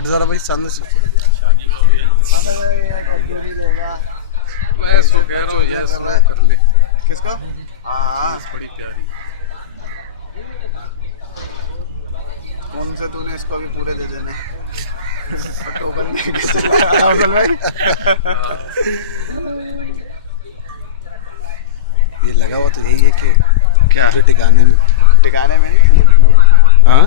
हट जरा भाई सामने से। मैं इसको कह रहा हूँ ये सो कर ले। किसको? हाँ बड़ी प्यारी। फोन से तूने इसको अभी पूरे दे देने। टोकन दे के चला अफजल भाई। ये लगा हुआ तो यही है कि क्या ठिकाने में ठिकाने में नहीं। हाँ